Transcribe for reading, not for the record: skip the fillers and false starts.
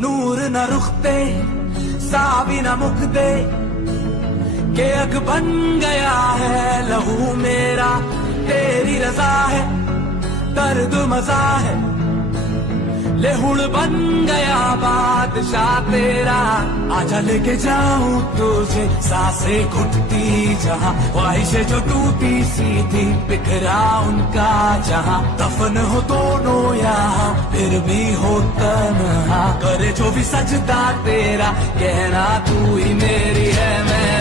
नूर न रुख पे साबी न मुख दे के अग बन गया है लहू मेरा, तेरी रजा है दर्द मजा है, लेहुड़ बन गया बादशाह तेरा। आजा लेके जाऊं तुझे सांसें घुटती जहां, ख्वाहिशें जो टूटी सी थी बिखरा उनका जहां। दफन हो दोनों यहाँ फिर भी हो तन्हा, करे जो भी सजदा तेरा, कहना तू ही मेरी है मैं